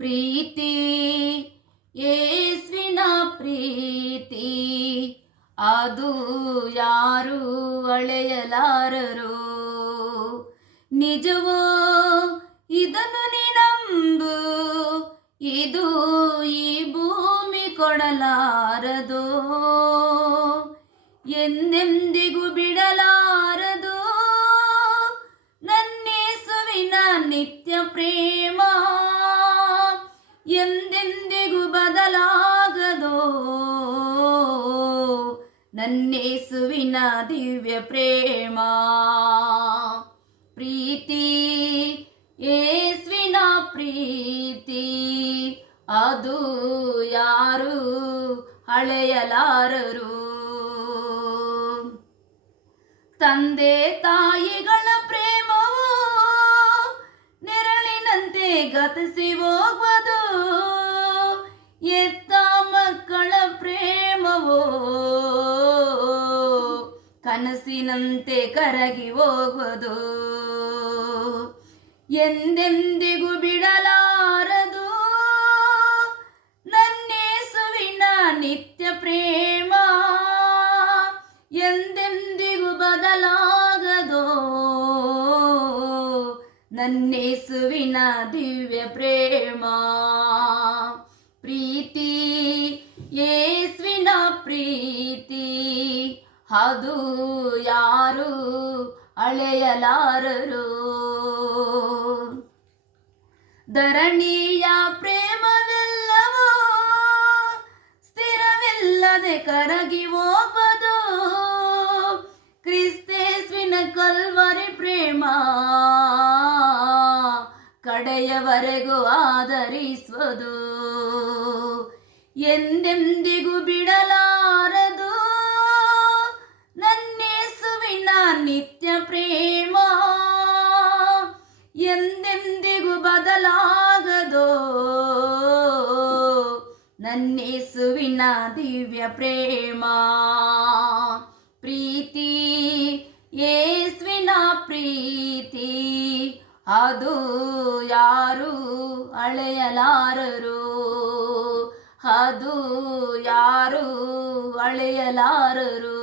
ಪ್ರೀತಿ ಯೇಸುವಿನ ಪ್ರೀತಿ ಅದು ಯಾರು ಅಳೆಯಲಾರರು. ನಿಜವೋ ಇದನ್ನು ನಂಬು, ಇದು ಈ ಭೂಮಿ ಕೊಡಲಾರದು, ಎಂದೆಂದಿಗೂ ಬಿಡಲಾರದು ನನ್ನೇಸುವಿನ ನಿತ್ಯ ಪ್ರೇಮ, ಎಂದೆಂದಿಗೂ ಬದಲಾಗದೋ ನನ್ನೇಸುವಿನ ದಿವ್ಯ ಪ್ರೇಮ. ಪ್ರೀತಿ ಯೇಸುವಿನ ಪ್ರೀತಿ ಅದು ಯಾರು ಅಳೆಯಲಾರರು. ತಂದೆ ತಾಯಿಗಳ ಪ್ರೇಮವು ನೆರಳಿನಂತೆ ಗತಿಸಿ ಹೋಗುವುದು, ಎತ್ತ ಮಕ್ಕಳ ಪ್ರೇಮವೋ ಕನಸಿನಂತೆ ಕರಗಿ ಹೋಗುವುದು, ಎಂದೆಂದಿಗೂ ಬಿಡಲಾರದು ನನ್ನೇಸುವಿನ ನಿತ್ಯ ಪ್ರೇಮ, ಎಂದೆಂದಿಗೂ ಬದಲಾಗದೋ ನನ್ನೇಸುವಿನ ದಿವ್ಯ ಪ್ರೇಮ. ಪ್ರೀತಿ ಯೇಸುವಿನ ಪ್ರೀತಿ ಅದು ಯಾರು ಅಳೆಯಲಾರರು. ಧರಣಿಯ ಪ್ರೇಮವೆಲ್ಲವೂ ಸ್ಥಿರವಿಲ್ಲದೆ ಕರಗಿ ಹೋಗುವುದು, ಕ್ರಿಸ್ತೇಸುವಿನ ಕಲ್ವರಿ ಪ್ರೇಮ ಕಡೆಯವರೆಗೂ ಆದರಿಸುವುದು, ಎಂದೆಂದಿಗೂ ಬಿಡಲಾರದು ನನ್ನೇಸುವಿನ ನಿತ್ಯ ಪ್ರೇಮ, ಎಂದೆಂದಿಗೂ ಬದಲಾಗದೋ ನನ್ನೇಸುವಿನ ದಿವ್ಯ ಪ್ರೇಮ. ಪ್ರೀತಿ ಯೇಸುವಿನ ಪ್ರೀತಿ ಅದು ಯಾರು ಅಳೆಯಲಾರರು, ಅದು ಯಾರು ಅಳೆಯಲಾರರು.